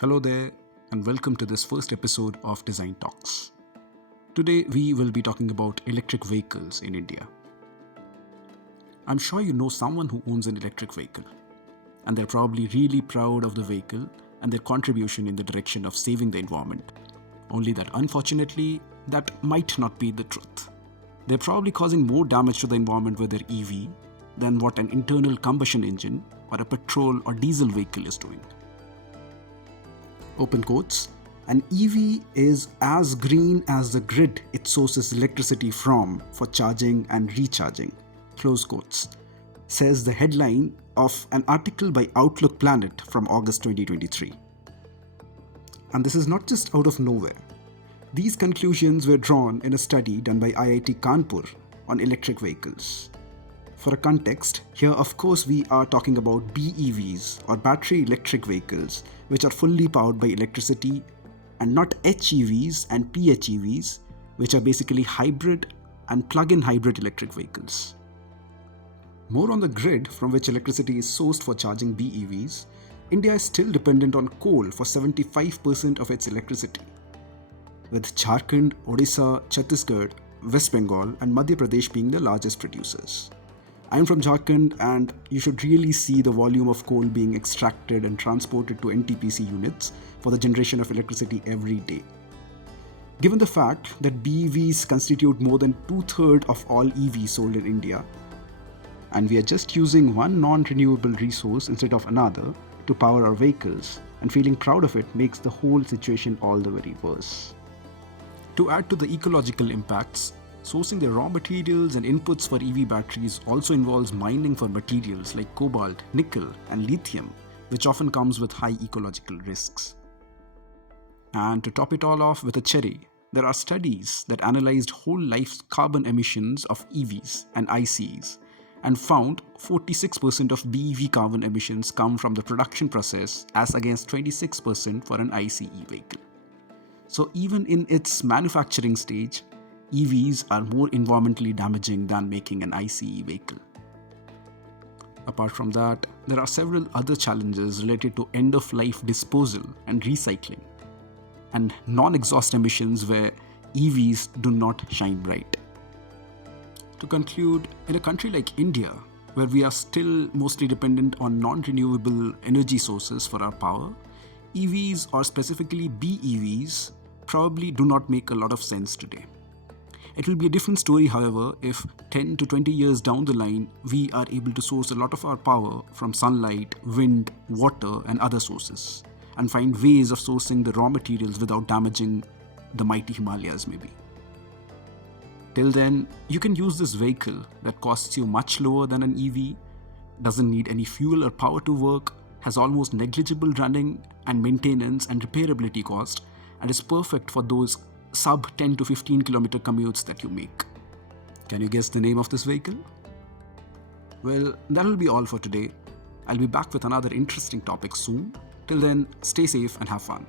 Hello there, and welcome to this first episode of Design Talks. Today, we will be talking about electric vehicles in India. I'm sure you know someone who owns an electric vehicle, and they're probably really proud of the vehicle and their contribution in the direction of saving the environment. Only that, unfortunately, that might not be the truth. They're probably causing more damage to the environment with their EV than what an internal combustion engine or a petrol or diesel vehicle is doing. Open quotes, an EV is as green as the grid it sources electricity from for charging and recharging, close quotes, says the headline of an article by Outlook Planet from August 2023. And this is not just out of nowhere. These conclusions were drawn in a study done by IIT Kanpur on electric vehicles. For a context, here of course we are talking about BEVs or battery electric vehicles, which are fully powered by electricity, and not HEVs and PHEVs, which are basically hybrid and plug-in hybrid electric vehicles. More on the grid from which electricity is sourced for charging BEVs, India is still dependent on coal for 75% of its electricity, with Jharkhand, Odisha, Chhattisgarh, West Bengal and Madhya Pradesh being the largest producers. I'm from Jharkhand, and you should really see the volume of coal being extracted and transported to NTPC units for the generation of electricity every day. Given the fact that BEVs constitute more than 2/3 of all EVs sold in India, and we are just using one non-renewable resource instead of another to power our vehicles, and feeling proud of it makes the whole situation all the very worse. To add to the ecological impacts, sourcing the raw materials and inputs for EV batteries also involves mining for materials like cobalt, nickel, and lithium, which often comes with high ecological risks. And to top it all off with a cherry, there are studies that analyzed whole life carbon emissions of EVs and ICEs and found 46% of BEV carbon emissions come from the production process as against 26% for an ICE vehicle. So even in its manufacturing stage, EVs are more environmentally damaging than making an ICE vehicle. Apart from that, there are several other challenges related to end-of-life disposal and recycling, and non-exhaust emissions where EVs do not shine bright. To conclude, in a country like India, where we are still mostly dependent on non-renewable energy sources for our power, EVs or specifically BEVs probably do not make a lot of sense today. It will be a different story, however, if 10 to 20 years down the line, we are able to source a lot of our power from sunlight, wind, water, and other sources, and find ways of sourcing the raw materials without damaging the mighty Himalayas, maybe. Till then, you can use this vehicle that costs you much lower than an EV, doesn't need any fuel or power to work, has almost negligible running and maintenance and repairability cost, and is perfect for those sub 10 to 15 kilometer commutes that you make. Can you guess the name of this vehicle? Well, that'll be all for today. I'll be back with another interesting topic soon. Till then, stay safe and have fun.